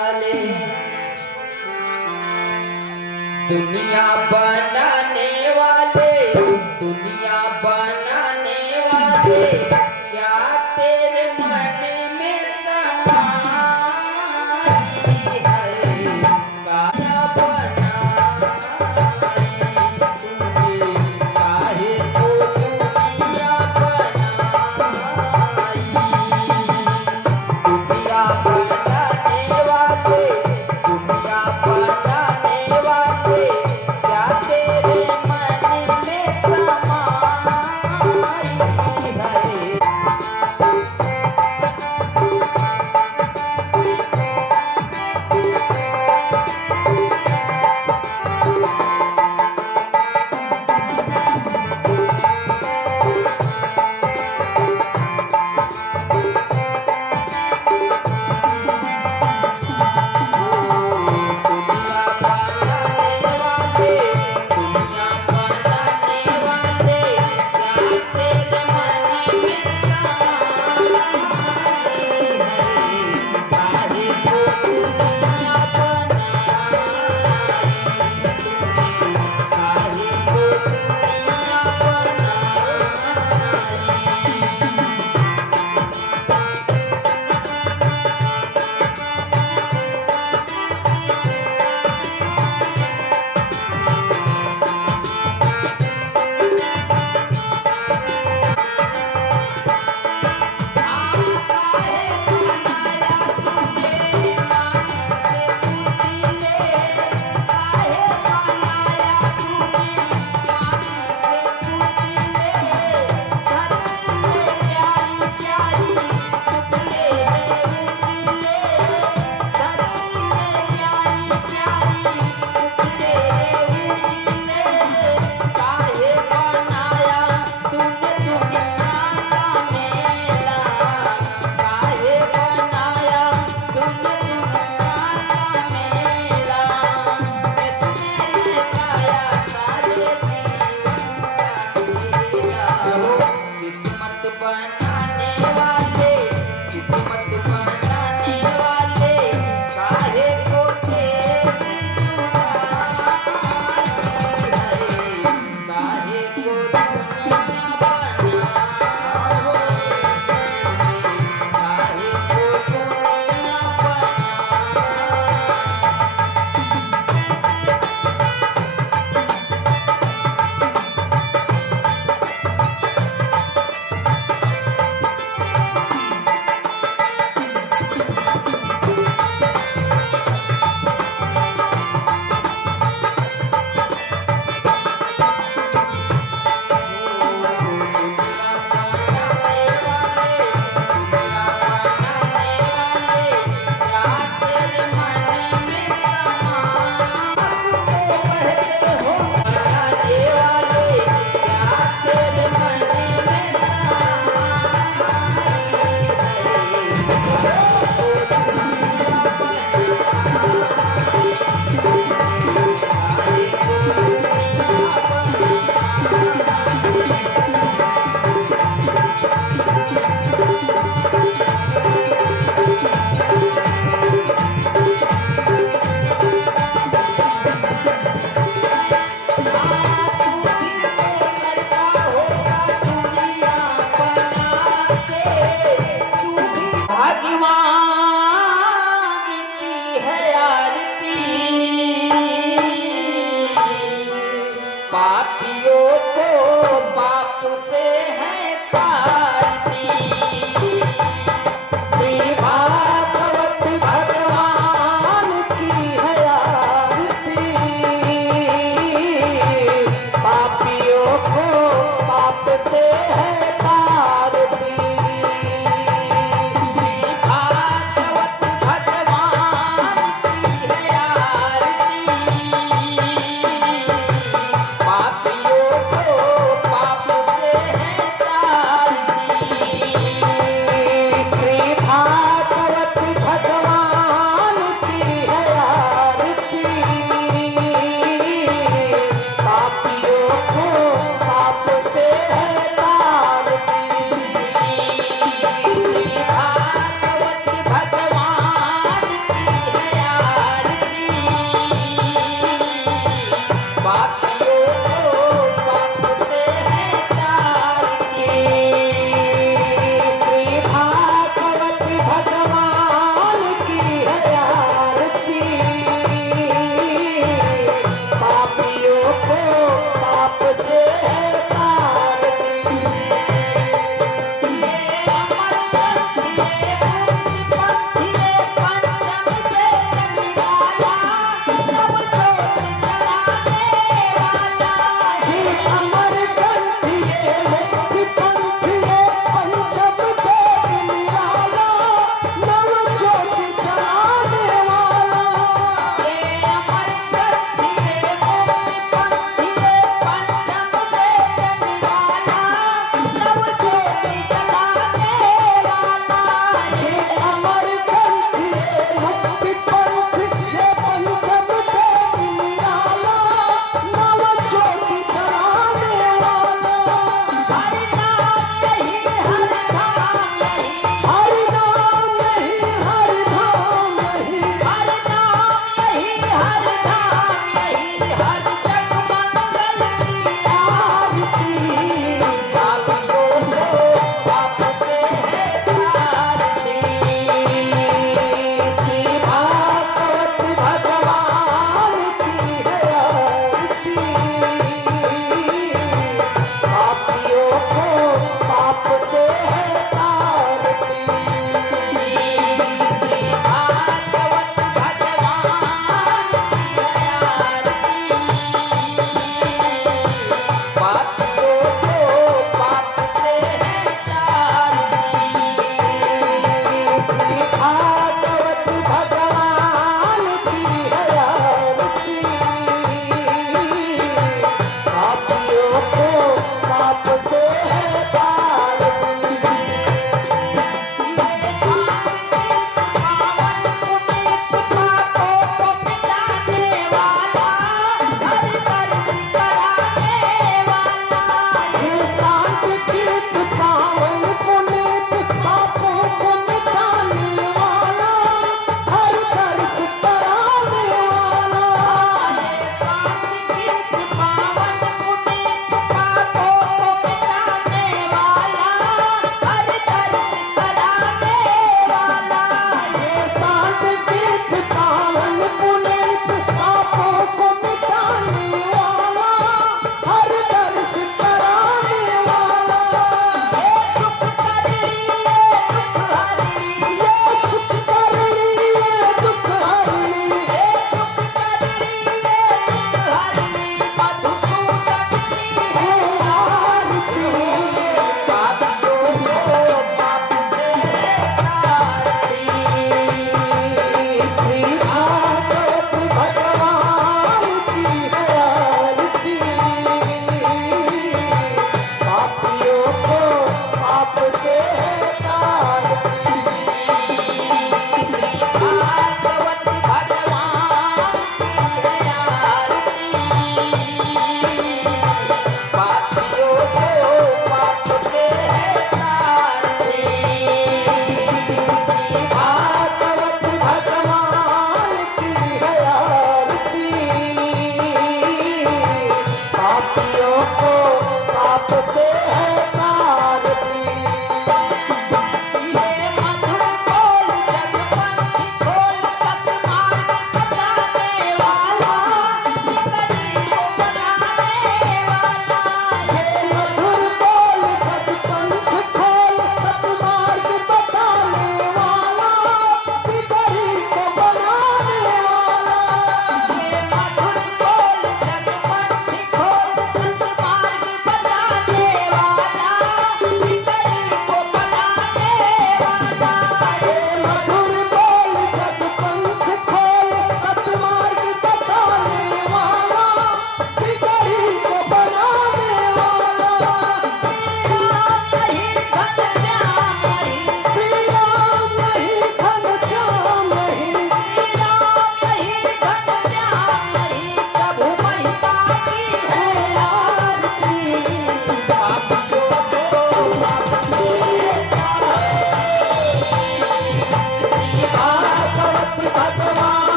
वाले, दुनिया बनाने वाले, दुनिया बनाने वाले, क्या तेरे मन में समाई है? काया बनाई तूने, काहे को दुनिया बनाई? दुनिया बनाने वाले, दुनिया बनाने वाले, क्या तेरे मन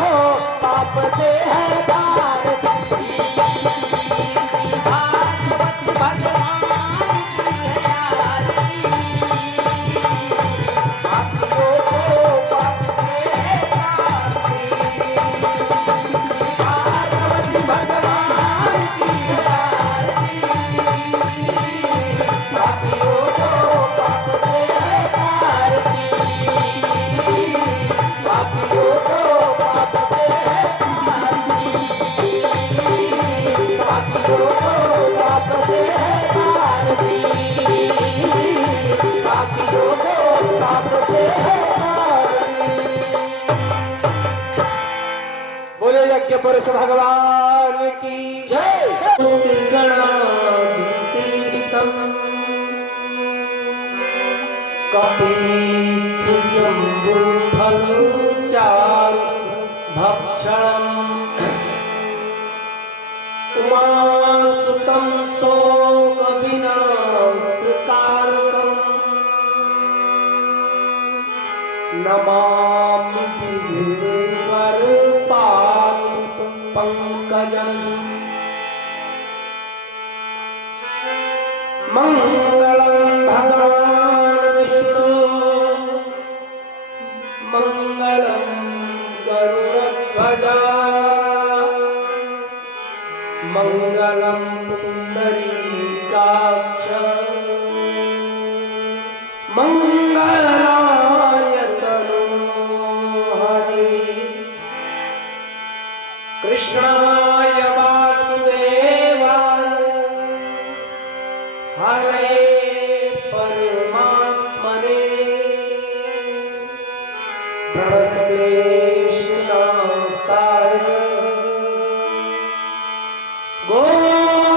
हो पाप से है भारती। भागवत भगवान की है आरती। पापियों को पाप से है भारती। भागवत भगवान की है आरती। पापियों को पाप से है भारती। पापियों को पाप से है भारती। पापियों को पाप से है भारती। पापियों को पाप से है भारती। बोले यज्ञ पुरुष भगवान की जय। गणाधिसेवितं कपिजम्बूफलचारुभक्षणम् उमासुतं शोकविनाशकारकम् नमामि विघ्नेश्वरपादपङ्कजम् मङ्गलं भगवान् विष्णु मङ्गलं गरुडध्वजा मङ्गलं पुण्डरीकाक्ष मङ्गलाय तनोहरे कृष्णाय वासुदेवाय हरे परमात्मने प्रणतक्लेशनाशाय गोविन्दाय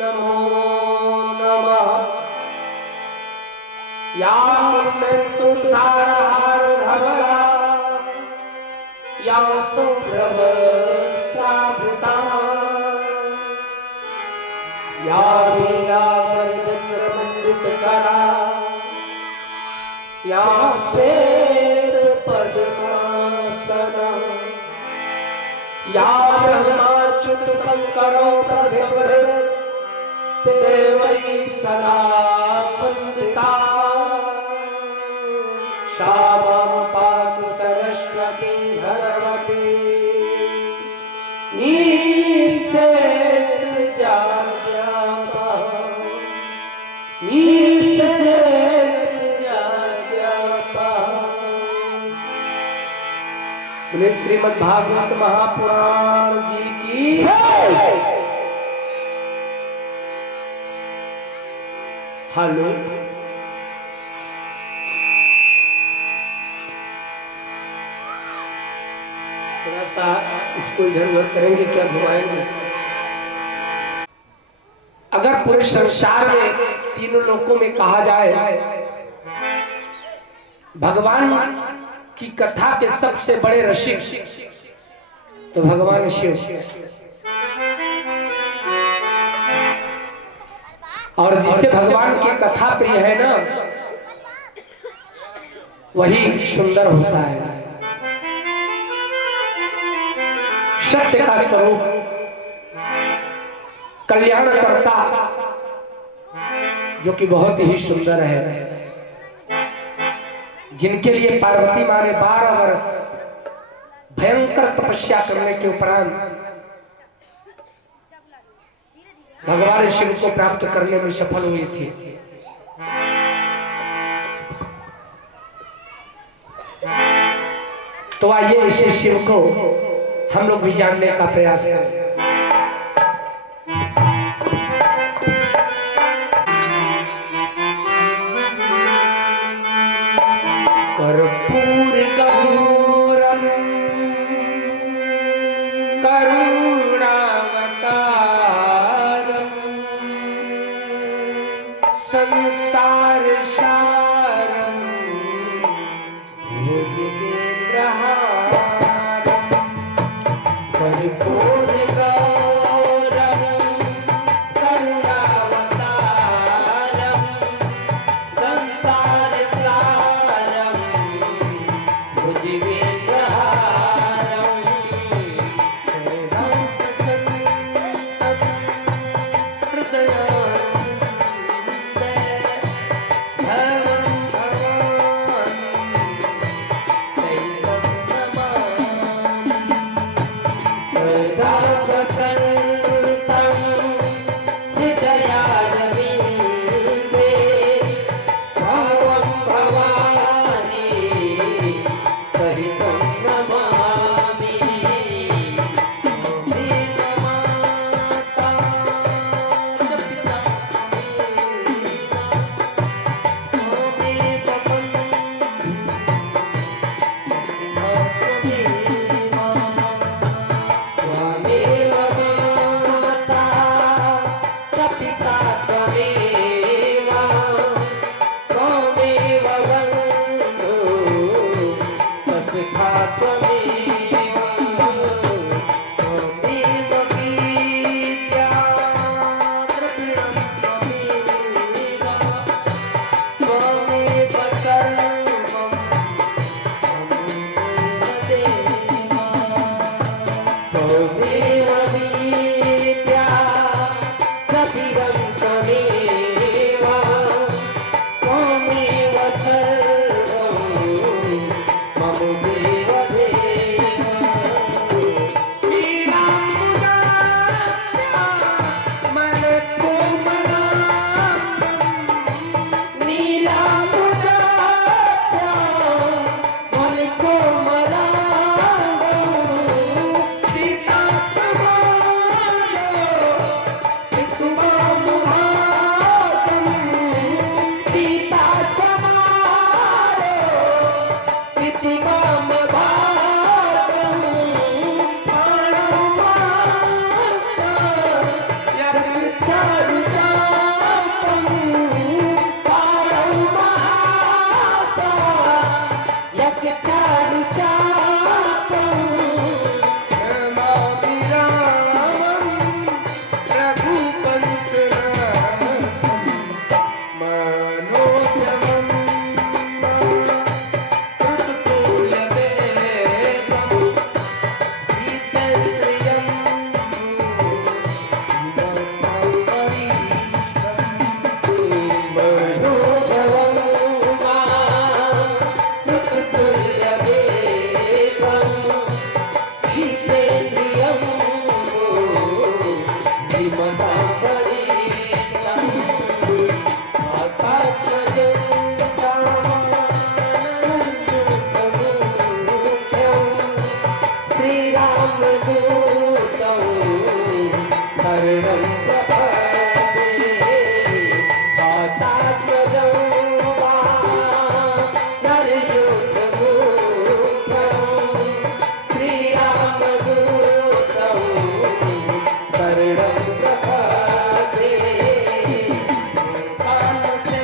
नमो नमः। या तुषारहारधवला या शुभ्रवस्त्रावृता या वीणावरदण्डमण्डितकरा या श्वेतपद्मासना या ब्रह्माच्युत शङ्करो प्रभृतिर्देवैः सदा वन्दिता सा मां पातु सरस्वती भगवती बोले श्रीमद् भागवत महापुराण जी की जय। हेलो थोड़ा सा इसको इधर उधर करेंगे क्या, घुमाएंगे। अगर पूरे संसार में तीनों लोकों में कहा जाए भगवान की कथा के सबसे बड़े रसिक तो भगवान शिव, और जिसे भगवान की कथा प्रिय है ना वही सुंदर होता है। सत्य का स्वरूप कल्याणकर्ता जो कि बहुत ही सुंदर है, जिनके लिए पार्वती माँ ने 12 वर्ष भयंकर तपस्या करने के उपरांत भगवान शिव को प्राप्त करने में सफल हुई थी। तो आइए इसे शिव को हम लोग भी जानने का प्रयास करें। कर्पूर गौरम करुणावतारम संसार सारम भुजगेन्द्रहारम कर्पूर सदा वसन्तं हृदयारविन्दे भावं भवानी सहितं नमामि माता च पिता त्वमेव माता च पिता त्वमेव त्वमेव बन्धु च सखा त्वमेव त्वमेव विद्या द्रविणं त्वमेव त्वमेव सर्वं त्वमेव विद्या प्रतिगं त्वमेव त्वमेव सर्वं मम देव देव नीलाम्बुजाख्या मलकोमलाङ्गं नीलाम्बुजाख्या मलकोमलाङ्गं सीता समालो पितुमामुभागं सीता समालो पितुमामुभागं प्राणमाता यक्षारुचापं प्राणमाता यक्षारुचापं नमामि रामं रघुपतिनाथं मनोजवं कृततुल्यवेगं गीतप्रियं मनोजवं कृततुल्यवेगं गीतेन्द्रियं धीमतापरीतं आत्मजं राममुख्यं श्रीरामदूतं शरणं प्रपद्ये तातात्मजं वा नरयुद्धमुख्यं श्रीरामदूतं शरणं प्रपद्ये कालसे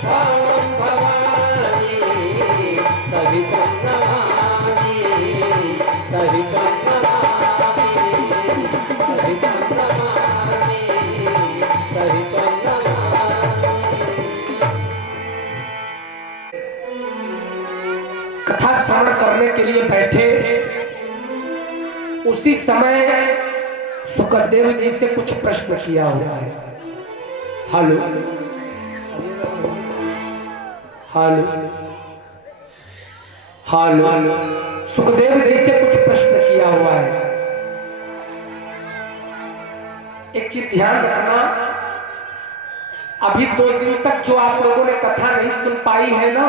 Wow. कथा श्रवण करने के लिए बैठे, उसी समय सुखदेव जी से कुछ प्रश्न किया हुआ है। Hello hello hello, Sukhdev ji से कुछ प्रश्न किया हुआ है। एक चीज ध्यान रखना, अभी 2 दिन तक जो आप लोगों ने कथा नहीं सुन पाई है ना,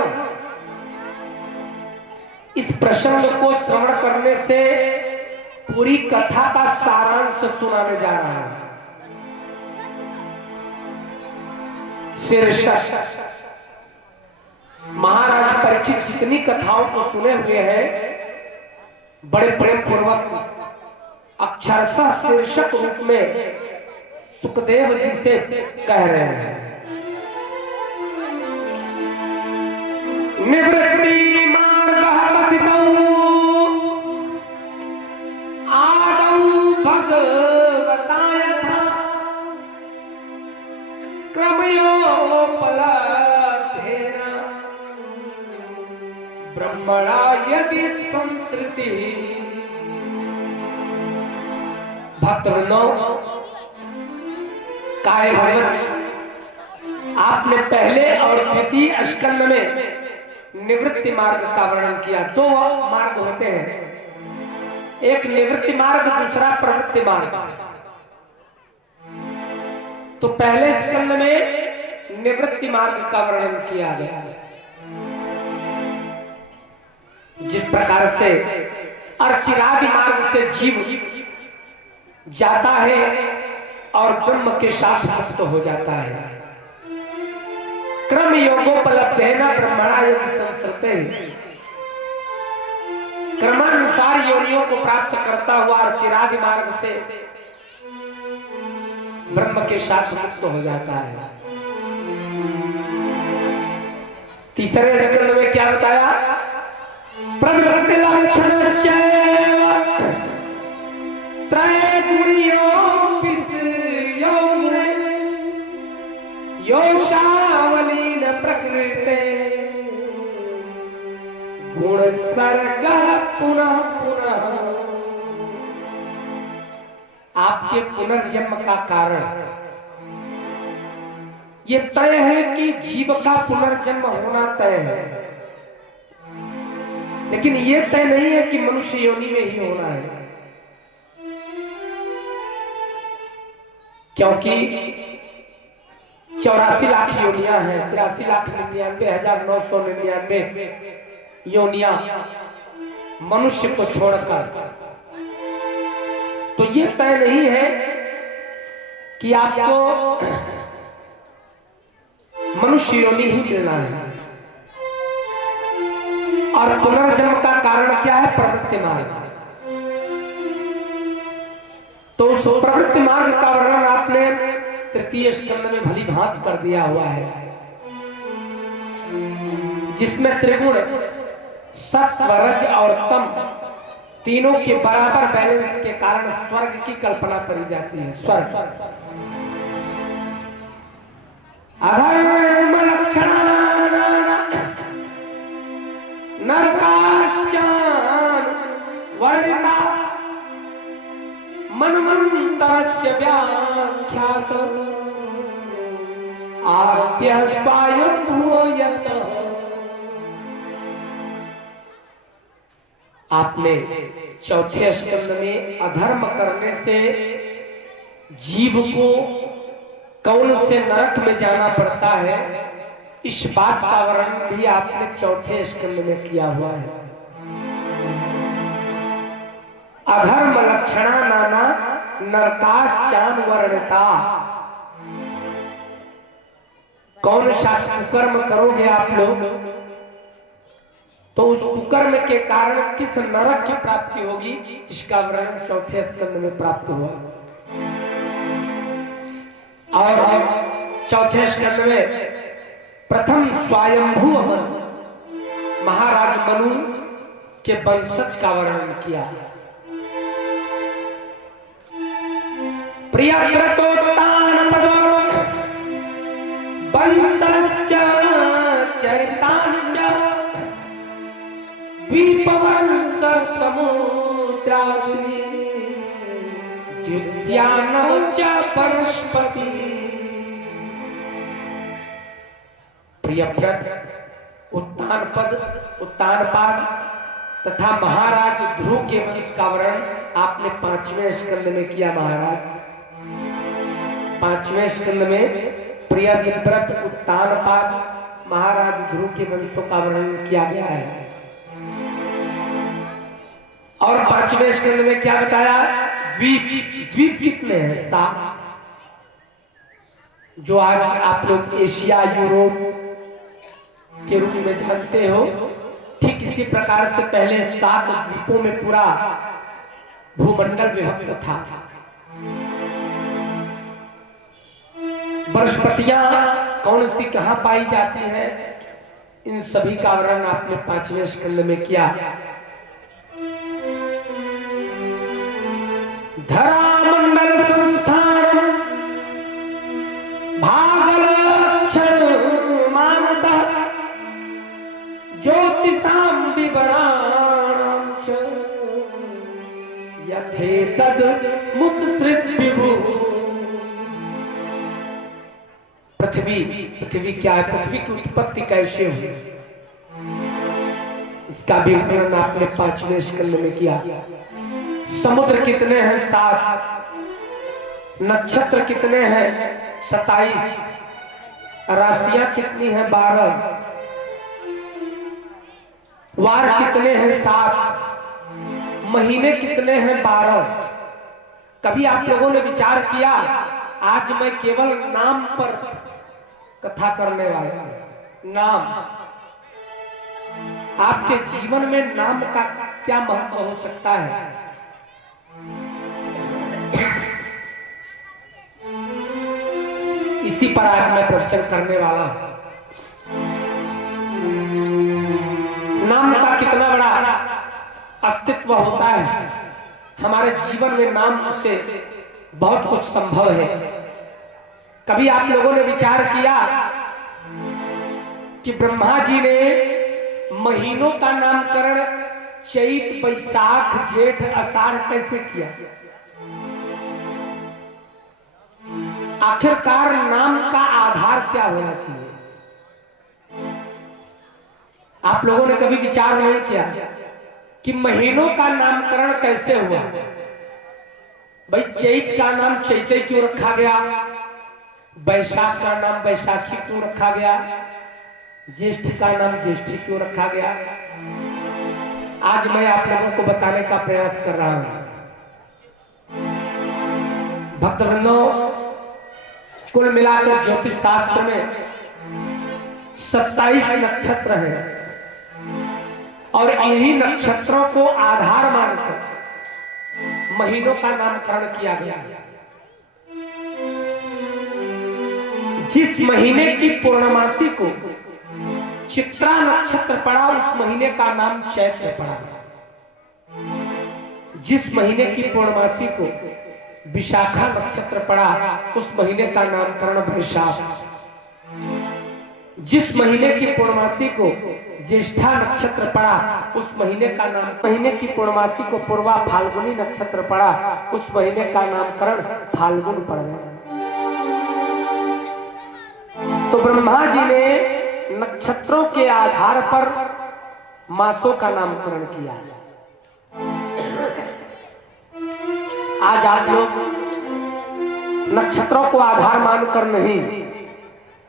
इस प्रसंग को श्रवण करने से पूरी कथा का सारांश सुनाने जा रहा है। शीर्षक, महाराज परीक्षित जितनी कथाओं को सुने हुए हैं, बड़े प्रेम पूर्वक अक्षरशः शीर्षक रूप में सुखदेव जी से कह रहे हैं। निवृत्ति आदौ भगवताय था क्रमयोपलब्धेन ब्रह्मणा यदि संसृति। भक्तवृंदो, काय भगवान, आपने पहले और द्वितीय स्कंद में निवृत्ति मार्ग का वर्णन किया। 2 मार्ग होते हैं, एक निवृत्ति मार्ग, दूसरा प्रवृत्ति मार्ग। तो पहले स्कंद में निवृत्ति मार्ग का वर्णन किया गया, जिस प्रकार से अर्चिरादि मार्ग से जीव जाता है और ब्रह्म के साथ मुक्त हो जाता है। क्रम योगोपलब्धेन ब्रह्मणा यदि संसृते, क्रमानुसार योनियों को प्राप्त करता हुआ अर्चिरादि मार्ग से ब्रह्म के साथ मुक्त हो जाता है। तीसरे स्कंद में क्या बताया? प्रवृत्ति लक्षणश्चैव योषावलीन प्रकृते गुण सर्ग पुनः पुनः। आपके पुनर्जन्म का कारण ये तय है कि जीव का पुनर्जन्म होना तय है, लेकिन ये तय नहीं है कि मनुष्य योनि में ही होना है। क्योंकि 84 लाख योनियां हैं, 83,99,999 योनियां मनुष्य को छोड़कर। तो ये तय नहीं है कि आपको मनुष्य योनि ही मिलना है। और पुनर्जन्म का कारण क्या है? प्रवृत्ति मार्ग। तो उस प्रवृत्ति मार्ग का वर्णन आपने तृतीय स्कंद में भली भांति कर दिया हुआ है, जिसमें त्रिगुण सत्व रज और तम तीनों के बराबर बैलेंस के कारण स्वर्ग की कल्पना करी जाती है। स्वर्ग अधर्म लक्षणान नरकाश्चान वर्णिता मनमंतरस्य व्याख्यात आद्य स्वायंभुवो यतः। आपने चौथे स्कंद में अधर्म करने से जीव को कौन से नरक में जाना पड़ता है, इस बात का वर्णन भी आपने चौथे स्कंद में किया हुआ है। अधर्म लक्षणा नाना नरकाश्चान वर्णिता। कौन सा कुकर्म करोगे आप लोग, तो उस कुकर्म के कारण किस नरक की प्राप्ति होगी, इसका वर्णन चौथे स्कंद में प्राप्त हुआ। और चौथे स्कंद में प्रथम स्वयंभू महाराज मनु के वंशज का वर्णन किया। प्रियव्रतोत्तान पदो वंशश्च चरितानि च उवाच बृहस्पति। प्रियव्रत उत्तानपाद तथा महाराज ध्रुव के वंश का वर्णन आपने 5वें स्कंद में किया। महाराज 5वें स्कंद में प्रियव्रत उत्तानपाद महाराज ध्रुव के वंशों का वर्णन किया गया है। और 5वें स्कंद में क्या बताया? द्वीप कितने हैं? 7। जो आज आप लोग एशिया यूरोप के रूप में जानते हो, ठीक इसी प्रकार से पहले 7 द्वीपों में पूरा भूमंडल विभक्त था। बृहस्पतियां कौन सी कहां पाई जाती हैं, इन सभी का वर्णन आपने 5वें स्कंद में किया। धरा मंडल संस्थान भागलक्षण मानता ज्योतिषाम विवराणां च यथेतद् मुत्सृत विभु। पृथ्वी क्या है? पृथ्वी की उत्पत्ति कैसे हुई, इसका विवरण आपने 5वें स्कंद में किया। समुद्र कितने हैं? 7। नक्षत्र कितने हैं? 27। राशियां कितनी हैं? 12। वार कितने हैं? 7। महीने कितने हैं? 12। कभी आप लोगों ने विचार किया, आज मैं केवल नाम पर कथा करने वाला हूं। नाम, आपके जीवन में नाम का क्या महत्व हो सकता है? इसी पर आज मैं प्रवचन करने वाला हूं। नाम का कितना बड़ा अस्तित्व होता है हमारे जीवन में। नाम से बहुत कुछ संभव है। कभी आप लोगों ने विचार किया कि ब्रह्मा जी ने महीनों का नामकरण चैत, बैसाख, जेठ, आषाढ़ कैसे किया? आखिरकार नाम का आधार क्या होना चाहिए? आप लोगों ने कभी विचार नहीं किया कि महीनों का नामकरण कैसे हुआ? भाई चैत का नाम चैते क्यों रखा गया? बैसाख का नाम बैसाखी क्यों रखा गया? ज्येष्ठ का नाम ज्येष्ठी क्यों रखा गया? आज मैं आप लोगों को बताने का प्रयास कर रहा हूं। भक्तवृंदों, कुल मिलाकर ज्योतिष शास्त्र में 27 नक्षत्र हैं और इन्हीं नक्षत्रों को आधार मानकर महीनों का नामकरण किया गया। जिस महीने की पूर्णमासी को चित्रा नक्षत्र पड़ा, उस महीने का नाम चैत्र पड़ा। जिस महीने की पूर्णमासी को विशाखा नक्षत्र पड़ा, उस महीने का नामकरण वैशाख। जिस महीने की पूर्णमासी को ज्येष्ठा नक्षत्र पड़ा, उस महीने का नाम, महीने की पूर्णमासी को पूर्वा फाल्गुनी नक्षत्र पड़ा, उस महीने का नामकरण फाल्गुन पड़ गया। तो ब्रह्मा जी ने नक्षत्रों के आधार पर मासों का नामकरण किया। आज आप लोग नक्षत्रों को आधार मानकर नहीं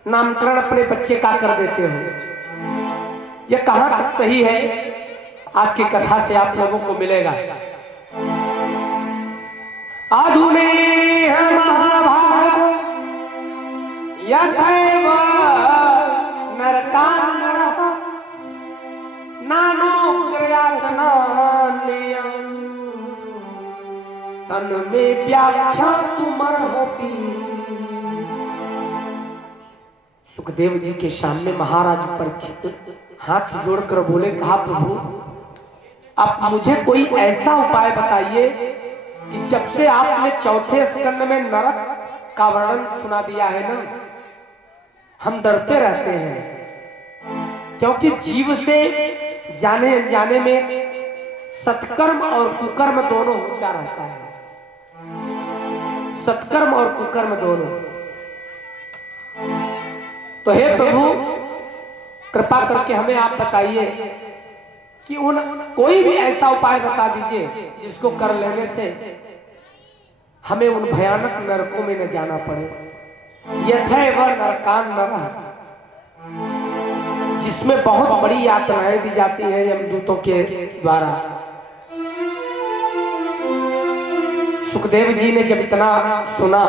नामकरण अपने बच्चे का कर देते हो। यह कहां तक सही है, आज की कथा से आप लोगों को मिलेगा। आधुने महाभाग यथैव नरकान्नरः नानोग्रयातनान्यं तन्मे व्याख्यातुमर्हसि। सुखदेव जी के सामने महाराज परीक्षित हाथ जोड़कर बोले, कहा प्रभु आप मुझे कोई ऐसा उपाय बताइए कि जब से आपने चौथे स्कंद में नरक का वर्णन सुना दिया है ना, हम डरते रहते हैं, क्योंकि जीव से जाने अनजाने में सत्कर्म और कुकर्म दोनों होता रहता है। सत्कर्म और कुकर्म दोनों। तो हे प्रभु, कृपा करके हमें आप बताइए कि उन कोई भी ऐसा उपाय बता दीजिए जिसको कर लेने से हमें उन भयानक नरकों में न जाना पड़े। यथैव नरकान नरः, जिसमें बहुत बड़ी यातनाएं दी जाती हैं यमदूतों के द्वारा। सुखदेव जी ने जब इतना सुना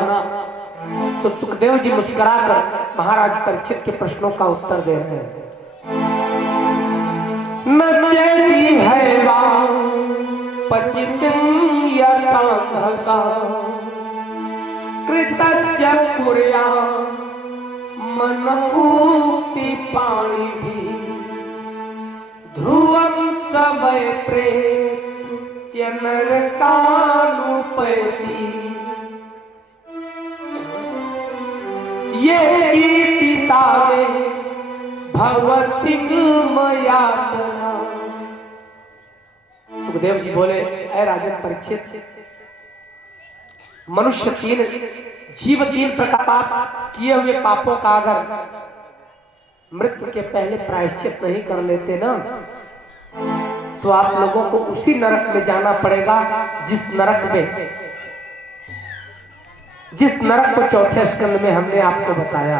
तो सुखदेव जी मुस्कुराकर महाराज परीक्षित के प्रश्नों का उत्तर दे रहे हैं। न चेती है पचितिं यथांहसा कृतस्य कुर्या मनहूति पाणी भी ध्रुवं समय प्रेत्य नरकानुपैति। ये कीर्तिता में भगवती मयातना। सुखदेव जी बोले, ऐ राजन परीक्षित, मनुष्य जीव तीन प्रकार पाप किए हुए पापों का अगर मृत्यु के पहले प्रायश्चित नहीं कर लेते ना, तो आप लोगों को उसी नरक में जाना पड़ेगा जिस नरक को चौथे स्कंद में हमने आपको बताया।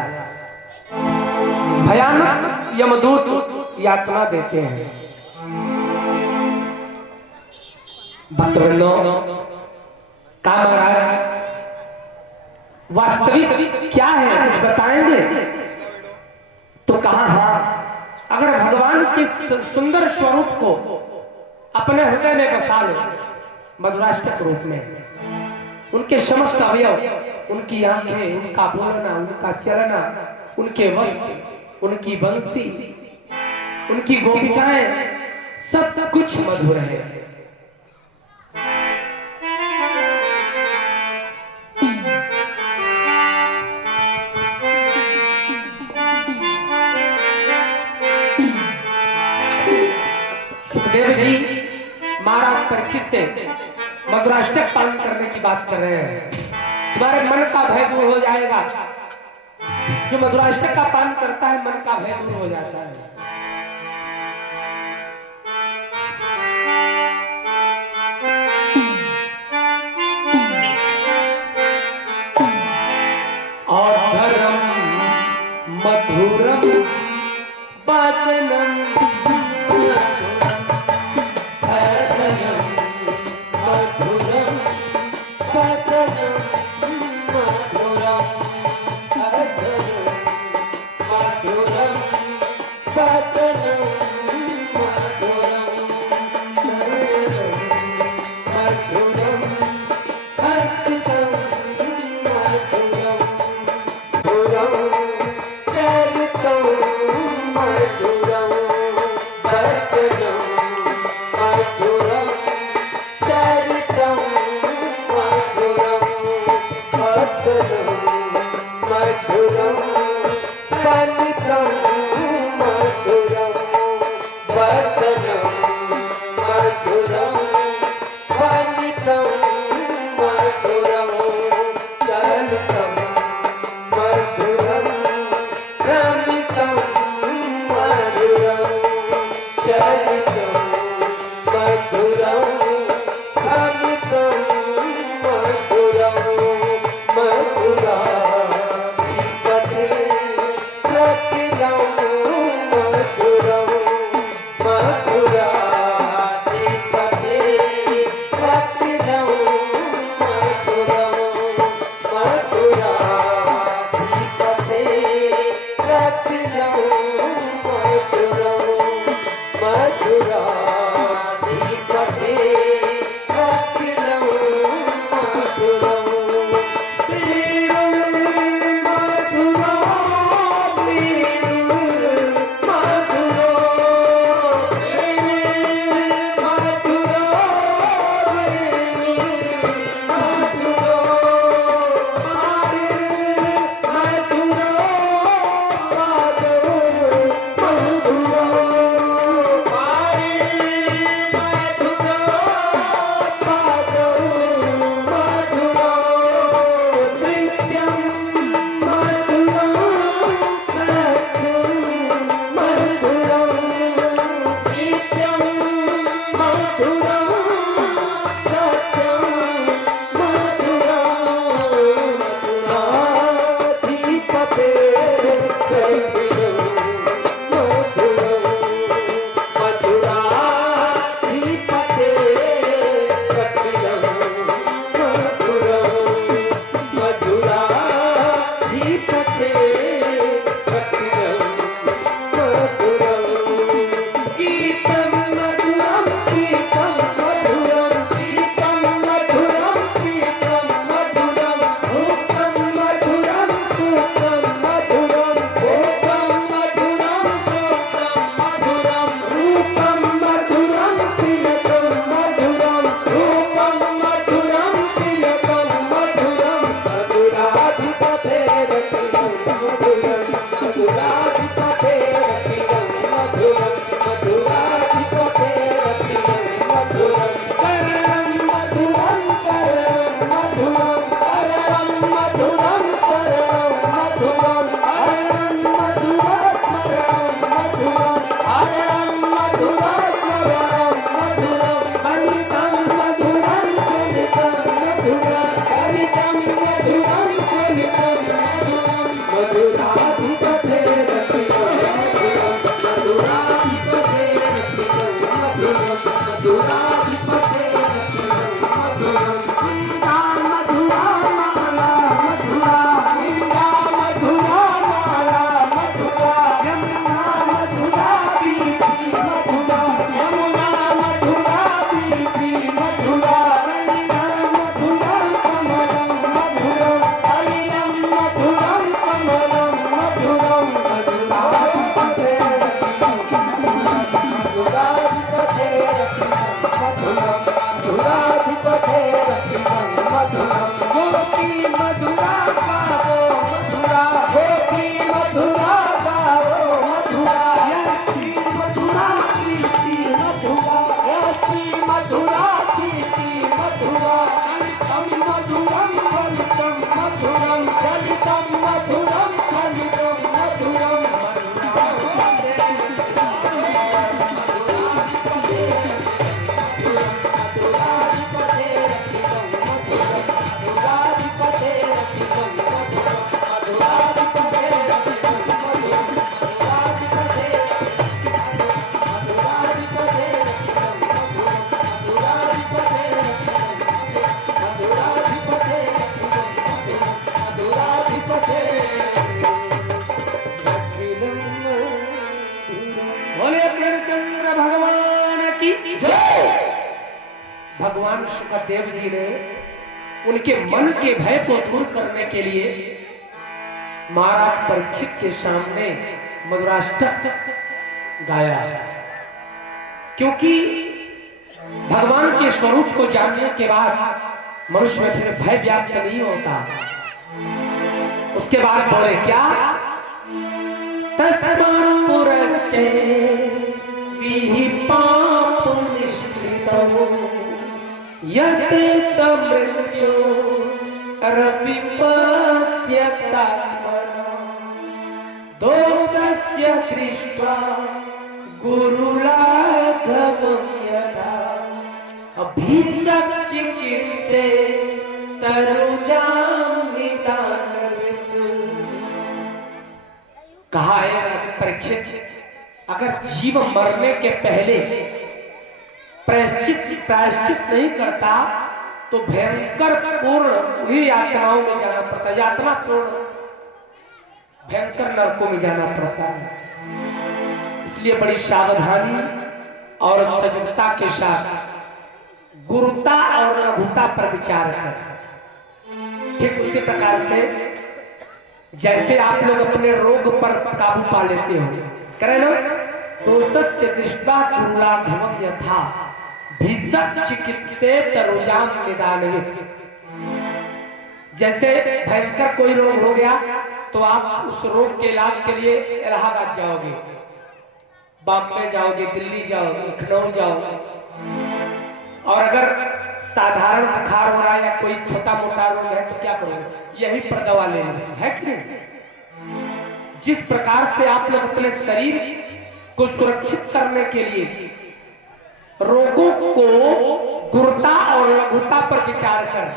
भयानक यमदूत यातना देते हैं। भक्तवृंदों, का महाराज वास्तविक क्या है कुछ बताएंगे? तो कहा हाँ, अगर भगवान के सुंदर स्वरूप को अपने हृदय में बसा ले, मधुराष्टक रूप में, उनके समस्त अवयव, उनकी आंखें, उनका बोलना, उनका चलना, उनके वस्त्र, उनकी बंसी, उनकी गोपिकाएं, सब कुछ मधुर है। सुखदेव जी महाराज परीक्षित से मधुराष्टक पान करने की बात कर रहे हैं। तुम्हारे मन का भय दूर हो जाएगा। जो मधुराष्टक का पान करता है, मन का भय दूर हो जाता है। और धर्म मधुरम बदनम But की जय। भगवान सुखदेव जी ने उनके मन के भय को दूर करने के लिए महाराज परीक्षित के सामने मधुराष्टक गाया, क्योंकि भगवान के स्वरूप को जानने के बाद मनुष्य में फिर भय व्याप्त नहीं होता। उसके बाद बोले क्या, तस्मात् पुरश्चे विहिपाप निष्कृतौ यत् मृत्यु रविपत्यता दोषस्य दृष्ट्वा गुरुलाघवं यथा अभिषक्चिकित्से तरुजां निदानवित्। कहा है परीक्षित, अगर जीव मरने के पहले प्रायश्चित नहीं करता तो भयंकर पूर्ण उन्हीं यातनाओं में जाना पड़ता, यातना पूर्ण भयंकर नरकों में जाना पड़ता है। इसलिए बड़ी सावधानी और सजगता के साथ गुरुता और लघुता पर विचार करें। ठीक उसी प्रकार से जैसे आप लोग अपने रोग पर काबू पा लेते हो, करें ना, दोषस्य दृष्ट्वा गुरुलाघवं यथा भिषक् चिकित्से तरुजां निदानवित्। जैसे भयंकर कोई रोग हो गया तो आप उस रोग के इलाज के लिए इलाहाबाद जाओगे, बॉम्बे जाओगे, दिल्ली जाओगे, लखनऊ जाओगे। और अगर साधारण बुखार हो रहा है या कोई छोटा मोटा रोग है तो क्या करोगे, यही पर दवा लेनी है कि नहीं। जिस प्रकार से आप लोग अपने शरीर को सुरक्षित करने के लिए रोगों को गुरुता और लघुता पर विचार कर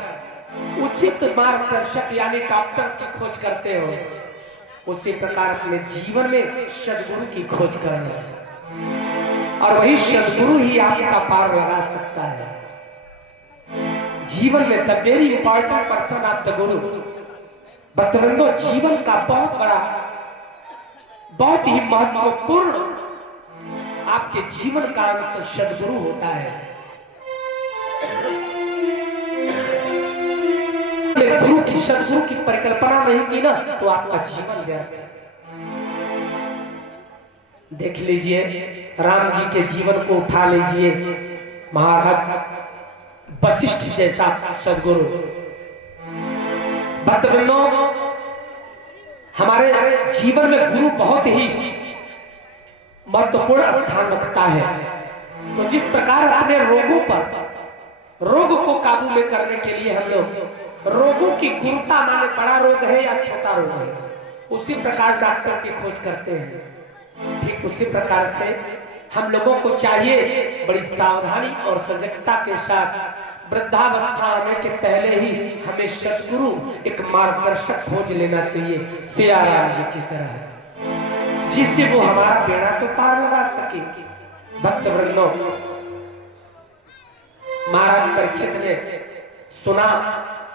उचित मार्गदर्शक यानी डॉक्टर की खोज करते हो, उसी प्रकार अपने जीवन में सद्गुरु की खोज करना, और वही सद्गुरु ही आपका पार लगा सकता है जीवन में। The very important person of the गुरु। बतरंदो जीवन का बहुत बड़ा, बहुत ही महत्वपूर्ण आपके जीवन का अंश सद्गुरु होता है। गुरु की, सद्गुरु की परिकल्पना नहीं की ना तो आपका जीवन व्यर्थ है। देख लीजिए, राम जी के जीवन को उठा लीजिए, महाराज वशिष्ठ जैसा सद्गुरु। भक्तवृंदों, हमारे जीवन में गुरु बहुत ही महत्वपूर्ण स्थान रखता है। तो जिस प्रकार अपने रोगों पर, रोग को काबू में करने के लिए हम लोग रोगों की गुरुता, माने बड़ा रोग है या छोटा रोग है, उसी प्रकार डॉक्टर की खोज करते हैं। ठीक उसी प्रकार से हम लोगों को चाहिए बड़ी सावधानी और सजगता के साथ वृद्धावस्था आने के पहले ही हमें सद्गुरु एक मार्गदर्शक खोज लेना चाहिए, सिया राम जी की तरह, जिससे वो हमारा बेड़ा तो पार लगा सके। भक्त वृंदों, महाराज परीक्षित ने सुना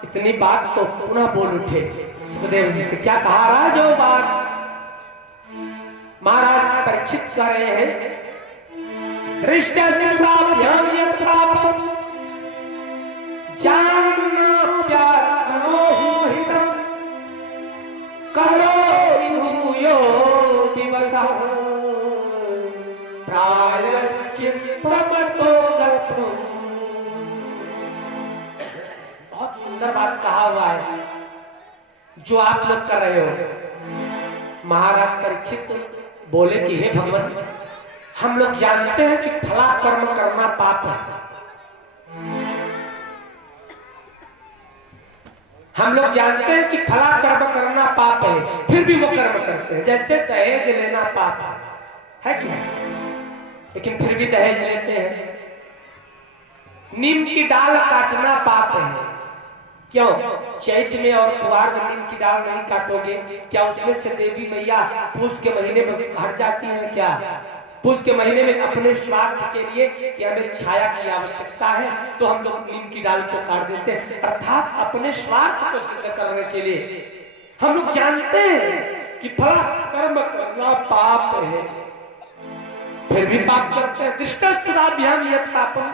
इतनी बात तो पुनः बोल उठे सुखदेव जी से। क्या कहा, राजो बात। महाराज परीक्षित कर रहे हैं, बहुत सुंदर बात कहा हुआ है जो आप लोग कर रहे हो। महाराज परीक्षित बोले कि हे भगवान, हम लोग जानते हैं कि फला कर्म करना पाप है, हम लोग जानते हैं कि फला कर्म करना पाप है, फिर भी वो कर्म करते हैं। जैसे दहेज लेना पाप है कि नहीं, लेकिन फिर भी दहेज लेते हैं। नीम की डाल काटना पाप है, क्यों? चैत में और कुआर में नीम की डाल नहीं काटोगे, क्या उसमें से देवी मैया पूस के महीने में हट जाती है क्या? पूस के महीने में अपने स्वार्थ के लिए कि हमें छाया की आवश्यकता है तो हम लोग नीम की डाल को काट देते हैं, अर्थात अपने स्वार्थ को सिद्ध करने के लिए। हम लोग जानते हैं कि फला कर्म करना पाप है, फिर भी पाप करते हैं। दृष्टस्वदाभ्याम यत् पापम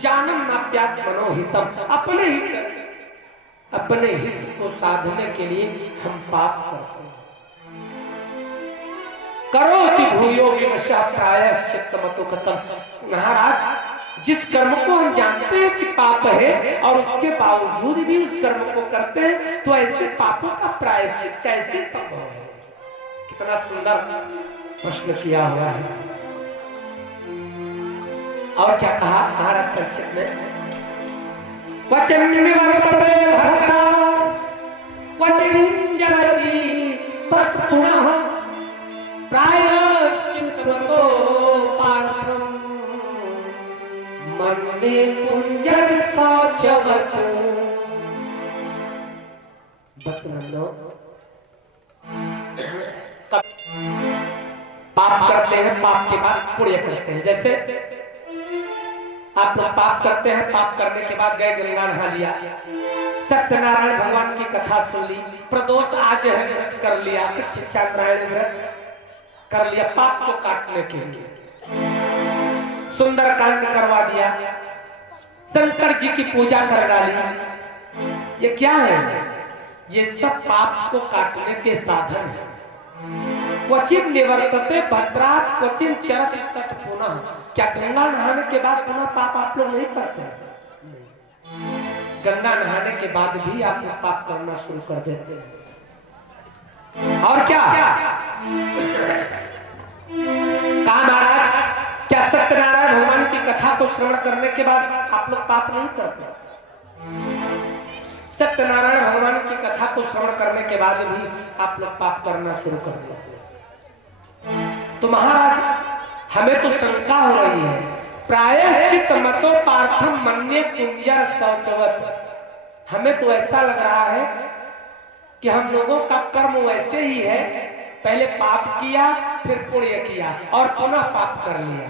जानम नाप्यात् मनोहितम, अपने हित को साधने के लिए हम पाप करते हैं। करोति भूयो विमर्शः प्रायश्चित्तमतो कथम। महाराज, जिस कर्म को हम जानते हैं कि पाप है और उसके बावजूद भी उस कर्म को करते हैं, तो ऐसे पापों का प्रायश्चित कैसे संभव है? कितना सुंदर प्रश्न किया हुआ है। और क्या कहा महाराज परीक्षित ने? वचन निवर्तते भरता क्वचित् चरति तत्पुनः प्रायश्चित्तो पार्थम मन्ये कुंजर शौचवत्। भक्तवृंदो, पाप करते हैं, पाप के बाद पुण्य करते हैं। जैसे आप लोग पाप करते हैं, पाप करने के बाद गए गंगा नहा लिया, सत्यनारायण भगवान की कथा सुन ली, प्रदोष आज है व्रत कर लिया, चांद्रायण व्रत कर लिया पाप को काटने के लिए, सुंदर कांड करवा दिया, शंकर जी की पूजा कर डाली। ये क्या है? ये सब पाप को काटने के साधन है। क्वचित निवर्तते भद्रात् क्वचित चरति तत् पुनः। क्या गंगा नहाने के बाद पुनः पाप आप लोग नहीं करते? गंगा नहाने के बाद भी आप लोग पाप करना शुरू कर देते हैं। और क्या कहा महाराज? क्या सत्यनारायण भगवान की कथा को श्रवण करने के बाद आप लोग पाप नहीं करते? सत्यनारायण भगवान की कथा को श्रवण करने के बाद भी आप लोग पाप करना शुरू कर देते हैं। तो महाराज, हमें तो शंका हो रही है। प्रायश्चित मतो पार्थम मन्ये कुंजर शौचवत्। हमें तो ऐसा लग रहा है कि हम लोगों का कर्म वैसे ही है, पहले पाप किया, फिर पुण्य किया और पुनः पाप कर लिया।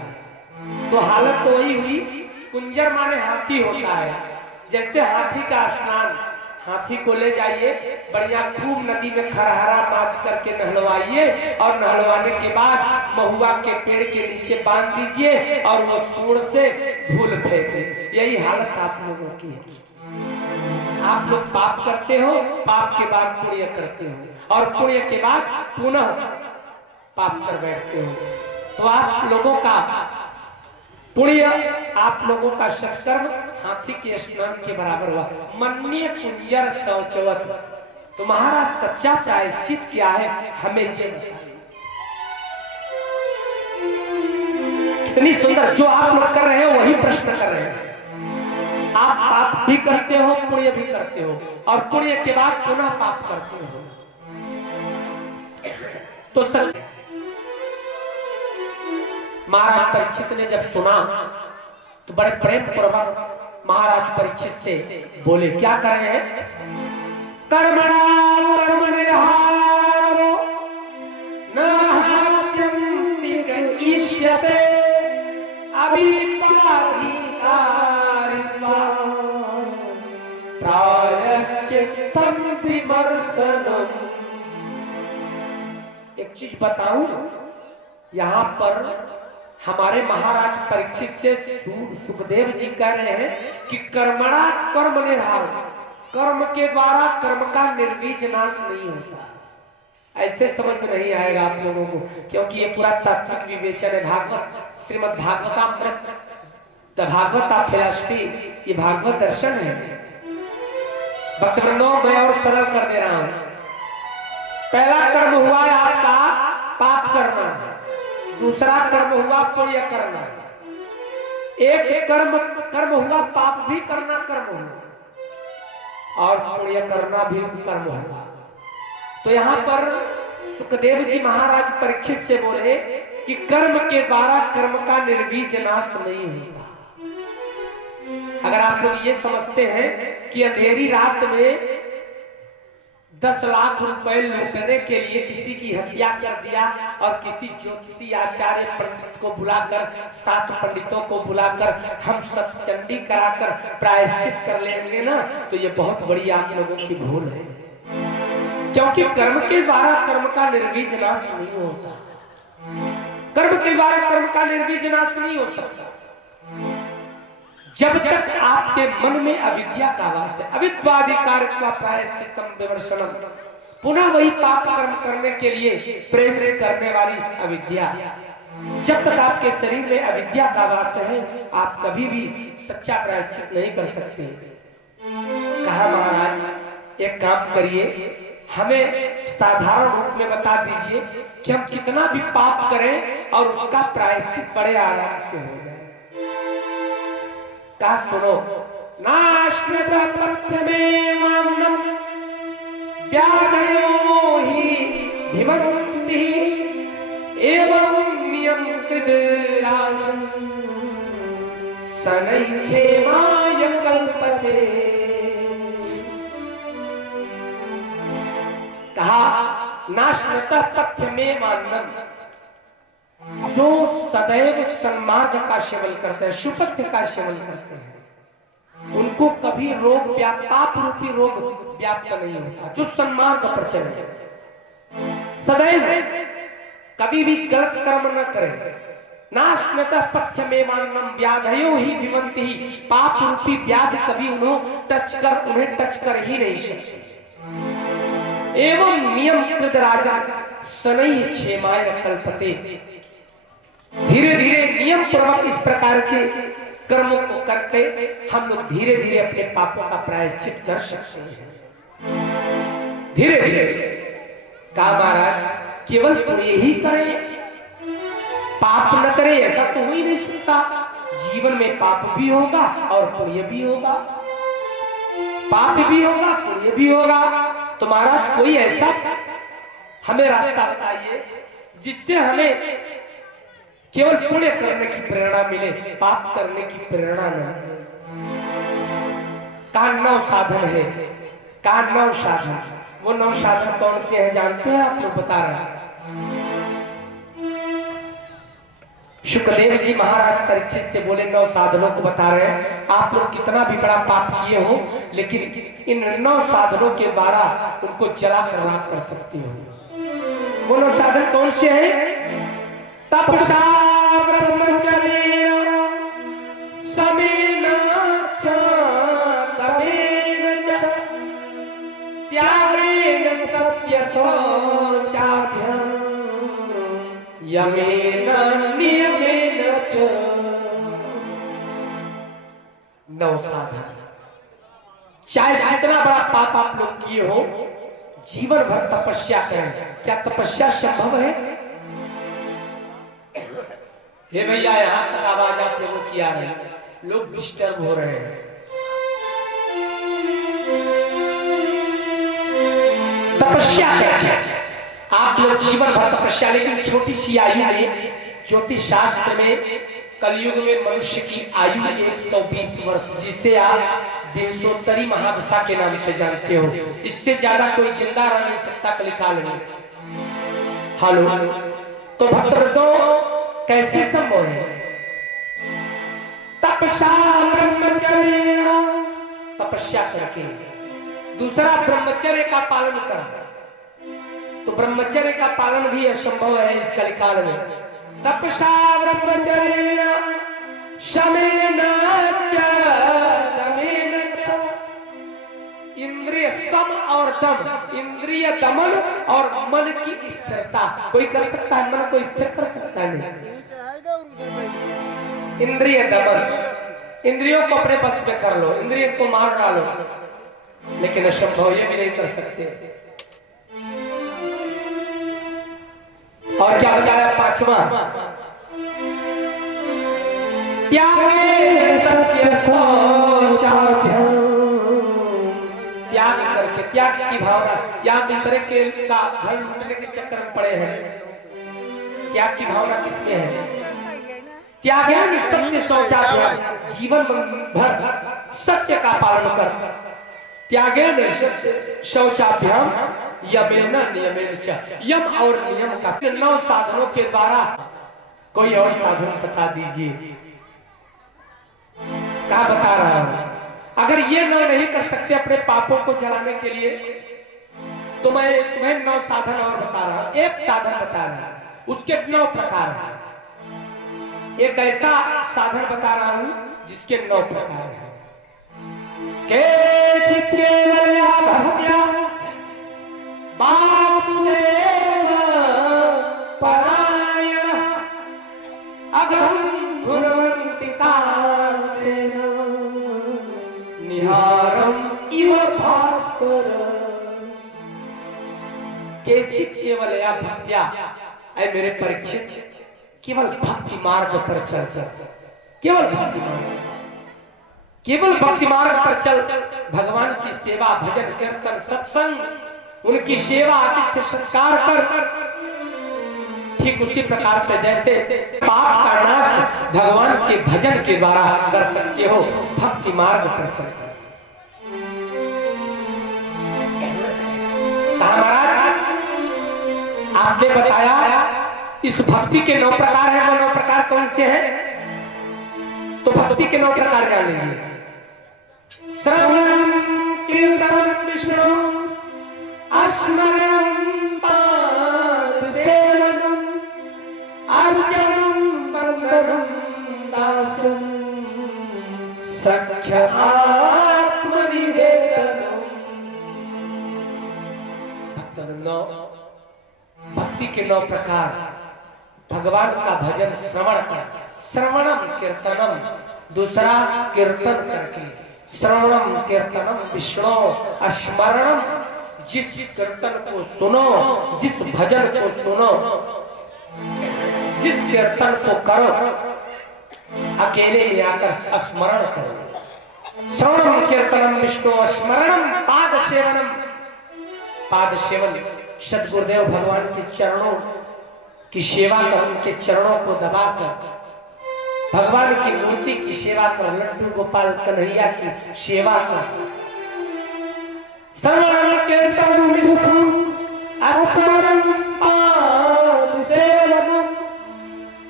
तो हालत तो वही हुई। कुंजर माने हाथी होता है। जैसे हाथी का स्नान, हाथी को ले जाइए, बढ़िया खूब नदी में खरहरा माच करके नहलवाइए और नहलवाने के बाद महुआ के पेड़ के नीचे बांध दीजिए और वो सूंड से धूल फेंके। यही हालत आप लोगों की है। आप लोग पाप करते हो, पाप के बाद पुण्य करते हो और पुण्य के बाद पुनः पाप कर बैठते हो। तो आप लोगों का पुण्य, आप लोगों का सत्कर्म हाथी के स्नान के बराबर हुआ। मन्ये कुंजर शौचवत्। तो महाराज, सच्चा प्रायश्चित क्या है हमें ये बताइए। कितनी सुंदर, जो आप लोग कर रहे हो वही प्रश्न कर रहे हैं। आप पाप भी करते हो, पुण्य भी करते हो और पुण्य के बाद पुनः पाप करते हो। तो सच महाराज परीक्षित ने जब सुना तो बड़े प्रेम पूर्वक महाराज परीक्षित से बोले। क्या कर रहे हैं? कर्मणा कर्म निर्हारो न हात्यं इष्यते प्रायश्चित्तं विमर्शनम्। एक चीज बताऊं, यहाँ पर हमारे महाराज परीक्षित से सुखदेव जी कह रहे हैं कि कर्मणा कर्म निर्हार, कर्म के द्वारा कर्म का निर्बीज नाश नहीं होता। ऐसे समझ में नहीं आएगा आप लोगों को, क्योंकि ये पूरा तात्विक विवेचन है। भागवत, श्रीमद् भागवतामृत, द भागवत फिलॉसफी, ये भागवत दर्शन है। भक्तवृंदों, मैं और सरल कर दे रहा हूं। पहला कर्म हुआ है आपका पाप करना, दूसरा कर्म हुआ पुण्य करना। एक कर्म हुआ पाप भी करना कर्म हुआ और पुण्य करना भी कर्म हुआ। तो यहाँ पर सुखदेव जी महाराज परीक्षित से बोले कि कर्म के द्वारा कर्म का निर्बीज नाश नहीं होता। अगर आप लोग ये समझते हैं कि अंधेरी रात में 10 लाख रुपए लूटने के लिए किसी की हत्या कर दिया और किसी ज्योतिषी आचार्य पंडित को बुलाकर, 7 पंडितों को बुलाकर हम सत्संडी कराकर प्रायश्चित कर लेंगे ना, तो ये बहुत बड़ी आप लोगों की भूल है। क्योंकि कर्म के द्वारा कर्म का निर्बीज नाश नहीं होता। कर्म के द्वारा कर्म पापकर्म का निर्विनाश नहीं हो सकता जब तक आपके मन में अविद्या का वास है। अविद्वाधिकारत्वा प्रायश्चित्तम विमर्शनम, पुनः वही पाप कर्म करने के लिए प्रेरित करने वाली अविद्या। जब तक आपके शरीर में अविद्या का वास है आप कभी भी सच्चा प्रायश्चित नहीं कर सकते। कहा महाराज एक काम करिए, हमें साधारण रूप में बता दीजिए कि हम कितना भी पाप करें और उसका प्रायश्चित बड़े आराम से हो जाए। कहा सुनो, नाश्नतपथ्यमेवान्नं व्याधयो हि भिमन्ति एवं नियमकृतराजन् शनैश्चेमाय कल्पते। कहा नाश्नतपथ्यमेवान्नं, जो सदैव सन्मार्ग का सेवन करते हैं, सुपथ्य का सेवन करते हैं, उनको कभी रोग पाप रूपी रोग व्याप्त नहीं होता। जो सन्मार्ग पर चले, सदैव कभी भी गलत कर्म न करें। नाश्नतपथ्यमेवान्नं व्याधयो हि भिमन्ति, पाप रूपी व्याधि कभी उन्हें टच कर ही नहीं सकते। एवं नियम कृत राजा शनैः क्षेमाय कल्पते, धीरे धीरे नियम पूर्वक इस प्रकार के कर्मों को करके हम लोग धीरे धीरे अपने पापों का प्रायश्चित कर सकते हैं। धीरे धीरे कहा महाराज केवल पुण्य ही करें, पाप न करें ऐसा तो हो ही नहीं सकता। जीवन में पाप भी होगा और पुण्य भी होगा, पाप भी होगा पुण्य भी होगा। तो महाराज कोई ऐसा हमें रास्ता बताइए जिससे हमें केवल पुण्य करने की प्रेरणा मिले, पाप करने की प्रेरणा न। कहा 9 साधन है। कहा 9 साधन। वो 9 साधन कौन से हैं जानते हैं? आपको बता रहा है शुक्रदेव जी महाराज परीक्षित से बोले 9 साधनों को बता रहे हैं। आप लोग कितना भी बड़ा पाप किए हो लेकिन इन 9 साधनों के द्वारा उनको जला कर राख कर सकती हो। वो 9 साधन कौन से हैं? तपसा ब्रह्मचर्येण समेन च तपेन च त्यागेन सत्यशौचाभ्यां यमेन नियमेन च। 9 साधन। चाहे जितना बड़ा पाप आप लोग किए हो जीवन भर तपस्या करें। क्या तपस्या संभव है? हे भैया यहां तक आवाज आप लोगों की आ रही, लोग डिस्टर्ब हो रहे हैं। तपस्या क्या? आप लोग जीवन भर तपस्या, लेकिन छोटी सी आयु में, ज्योतिष शास्त्र में कलयुग में मनुष्य की आयु 120 वर्ष, जिसे आप विंशोत्तरी महादशा के नाम से जानते हो। इससे ज्यादा कोई जिंदा रह नहीं सकता कलिकाल में। हेलो, तो भक्तों कैसे संभव है? तपसा ब्रह्मचर्य, तपस्या करके। दूसरा ब्रह्मचर्य का पालन कर, तो ब्रह्मचर्य का पालन भी असंभव है इस कलिकाल में। तपसा ब्रह्मचर्य शमेन च दमेन च, इंद्रिय सम और दम, इंद्रिय दमन और मन की स्थिरता। कोई कर सकता है? मन को स्थिर कर सकता है? नहीं। इंद्रिय दमन, इंद्रियों को अपने बस में कर लो, इंद्रिय को मार डालो, लेकिन असंभव ये भी नहीं कर सकते। और क्या बताया 5वां? त्यागेन सत्यशौचाभ्यां, त्याग करके, त्याग की भावना। या दूसरे के का घर लूटने के चक्कर में पड़े हैं। त्याग की भावना किसमें है? त्यागेन सत्यशौचाभ्यां, जीवन भर सत्य का पालन कर। त्यागेन शौचाभ्यां यमेन नियमेन च, यम और नियम का। 9 साधनों के द्वारा कोई और साधन बता दीजिए। क्या बता रहा हूं? अगर ये 9 नहीं कर सकते अपने पापों को जलाने के लिए, तो मैं तुम्हें 9 साधन और बता रहा हूं। एक साधन बता रहा हूं, उसके 9 प्रकार हैं। एक ऐसा साधन बता रहा हूं जिसके 9 प्रकार हैं। के चित्ते भक्त्या वासुदेव परायण अगम गुणवंतिकासेन निहारम इव भास्कर। केचित केवल या भक्त्या, ऐ मेरे परीक्षित, केवल भक्ति मार्ग पर चलकर, केवल भक्ति मार्ग पर चल भगवान की सेवा, भजन, कीर्तन, सत्संग, उनकी सेवा, आतिथ्य सत्कार कर। ठीक उसी प्रकार से जैसे पाप का नाश भगवान के भजन के द्वारा कर सकते हो, भक्ति मार्ग पर चलकर। आपने बताया इस भक्ति के 9 प्रकार हैं। वो 9 प्रकार कौन से हैं? तो भक्ति के 9 प्रकार जान लीजिए। श्रवणम कीर्तनम विष्णु स्मरणम पादसेवनम अर्चनम वंदनम दासम सख्य आत्मनिवेदनम। भक्तजनों, भक्ति के 9 प्रकार, भगवान का भजन श्रवण कर, श्रवणम कीर्तनम, दूसरा कीर्तन करके, श्रवणम कीर्तनम विष्णु स्मरणम, जिस कीर्तन को सुनो, जिस भजन को सुनो, जिस कीर्तन को करो, अकेले में आकर स्मरण करो। श्रवणम कीर्तनम विष्णु स्मरणम पाद सेवनम। पाद सेवन, सदगुरुदेव भगवान के चरणों की सेवा कर, उनके चरणों को दबाकर भगवान की मूर्ति की सेवा कर, लड्डू गोपाल कन्हैया की सेवा कर। श्रवणम कीर्तनम विष्णु स्मरणम पाद सेवनम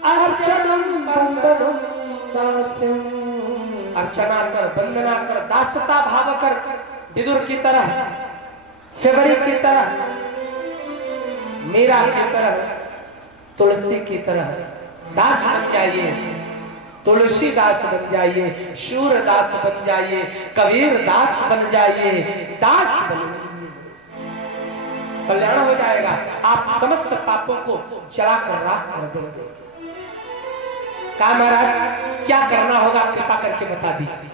अर्चनम वंदनम दासम। अर्चना कर, वंदना कर, दासता भाव कर, विदुर की तरह, शबरी की तरह, मीरा की तरह, तुलसी की तरह दास बन जाइए, तुलसी दास बन जाइए, सूरदास बन जाइए, कबीर दास बन जाइए, दास बन जाइए, कल्याण हो जाएगा। आप समस्त पापों को जलाकर राख कर देंगे। कहा महाराज क्या करना होगा, कृपा करके बता दीजिए।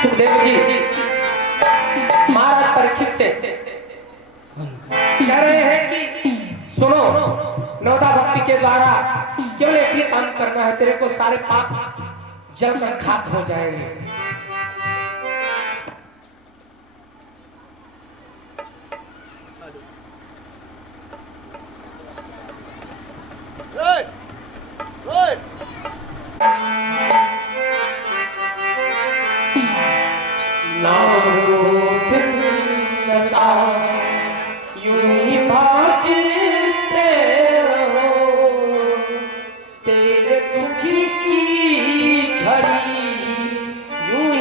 सुखदेव जी महाराज परीक्षित से कह रहे हैं कि सुनो, नवदा भक्ति के द्वारा केवल एक ही काम करना है, तेरे को सारे पाप जलकर खाक हो जाएंगे। यूं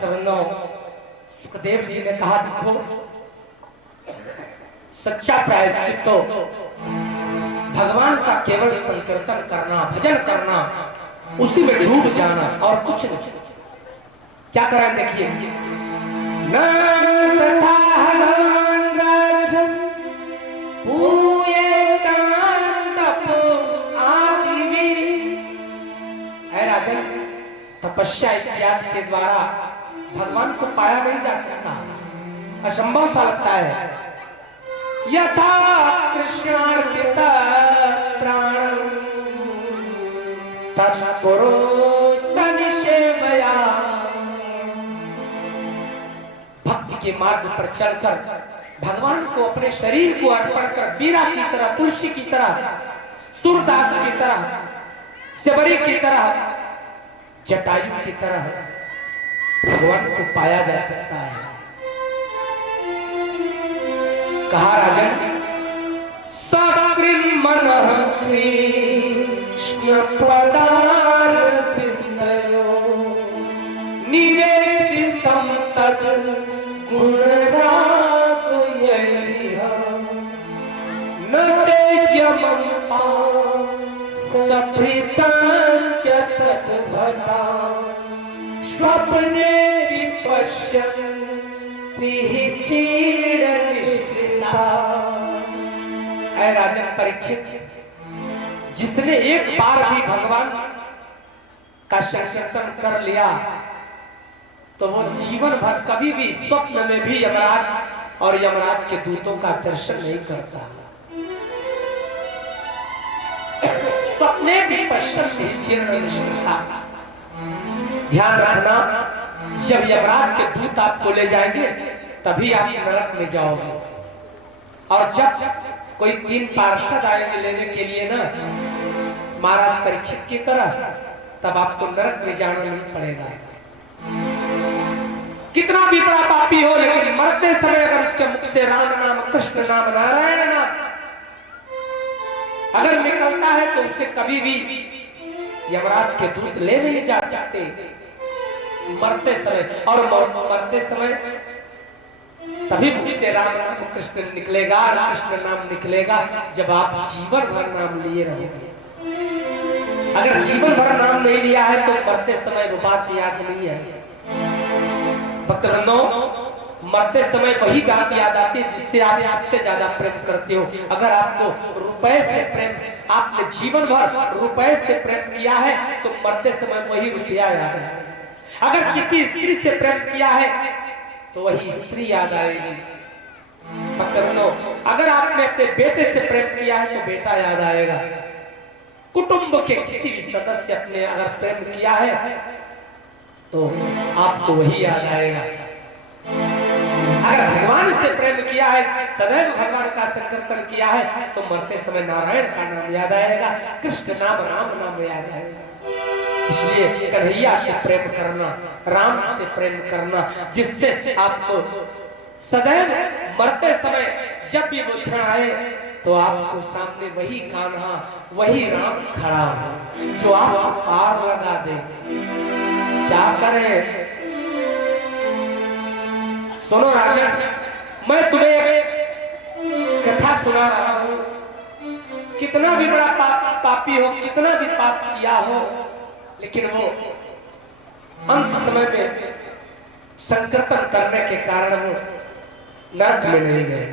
भक्तवृंदों, सुखदेव जी ने कहा देखो सच्चा प्रायश्चित तो भगवान का केवल संकीर्तन करना, भजन करना, उसी में डूब जाना और कुछ नहीं। क्या करें देखिए, राजन तपस्या इत्यादि के द्वारा भगवान को पाया नहीं जा सकता, असंभव सा लगता है। यथा कृष्णार्पित प्राण तत्पुरो सनिषेवया, भक्ति के मार्ग पर चलकर भगवान को अपने शरीर को अर्पण कर बीरा की तरह, तुलसी की तरह, सूरदास की तरह, सबरी की तरह, जटायु की तरह भगवान को पाया जा सकता है। कहा राजन सकृन् मनः कृष्ण पदारविन्दयो निवेशितं तद् गुणरागयैः न तेजमं सप्रीतं च तद्भटा स्वप्ने विपश्यन्ति चीरनिश्चिता। ऐ राजन परीक्षित, जिसने एक बार भी भगवान का संकीर्तन कर लिया तो वो जीवन भर कभी भी स्वप्न में भी यमराज और यमराज के दूतों का दर्शन नहीं करता। स्वप्ने भी पश्यन्ति चीरनिश्चिता। ध्यान रखना, जब यमराज के दूत आपको ले जाएंगे तभी आप नरक में जाओगे, और जब कोई 3 पार्षद आएंगे लेने के लिए ना महाराज परीक्षित की तरह, तब आपको नरक में जाना नहीं पड़ेगा। कितना भी बड़ा पापी हो, लेकिन मरते समय अगर उसके मुख से राम नाम, कृष्ण नाम, नारायण नाम अगर निकलता है तो उसे कभी भी यमराज के दूत ले नहीं जा सकते मरते समय। और मरते समय तभी मुख से राम नाम कृष्ण निकलेगा, कृष्ण नाम निकलेगा जब आप जीवन भर नाम लिए रहोगे। अगर जीवन भर नाम नहीं लिया है तो मरते समय वो बात याद नहीं है। भक्तवृंदों, मरते समय वही बात याद आती है जिससे आप आपसे ज्यादा प्रेम करते हो। अगर आपको रुपए से प्रेम, आपने जीवन भर रुपए से प्रेम किया है तो मरते समय वही रुपया याद आएगा। अगर किसी स्त्री से प्रेम किया है तो वही स्त्री याद आएगी। भक्तवृंदों, अगर आपने अपने बेटे से प्रेम किया है तो बेटा याद आएगा। कुटुंब के किसी भी सदस्य अपने अगर प्रेम किया है तो आपको वही याद आएगा। अगर भगवान से प्रेम किया है, सदैव भगवान का संकीर्तन किया है तो मरते समय नारायण का नाम याद आएगा, कृष्ण नाम, राम नाम याद आएगा। इसलिए कन्हैया से प्रेम करना, राम से प्रेम करना, जिससे आपको सदैव मरते समय जब भी वो क्षण आए तो आपको सामने वही कान्हा, वही राम खड़ा हो जो आपको पार लगा दे। क्या करें? सुनो राजन, मैं तुम्हें एक कथा सुना रहा हूं। कितना भी बड़ा पापी हो, कितना भी पाप किया हो, लेकिन वो अंत समय में संकीर्तन करने के कारण वो नरक में नहीं गए।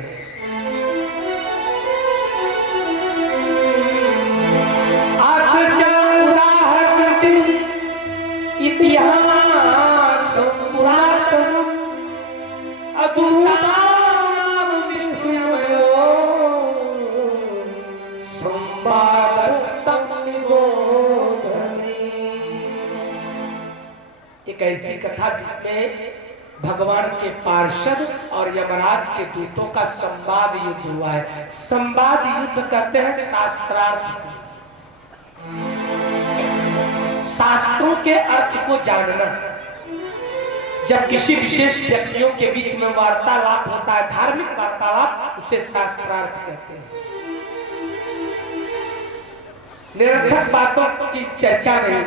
इतिहास पुरातन अदुनाम विष्णुमयो संवादस्तम निबोधने। एक ऐसी कथा जिसमें भगवान के पार्षद और यमराज के दूतों का संवाद युद्ध हुआ है। संवाद युद्ध कहते हैं शास्त्रार्थ, शास्त्रों के अर्थ को जानना। जब किसी विशेष व्यक्तियों के बीच में वार्तालाप होता है, धार्मिक वार्तालाप, उसे शास्त्रार्थ कहते हैं। निरर्थक बातों की चर्चा नहीं।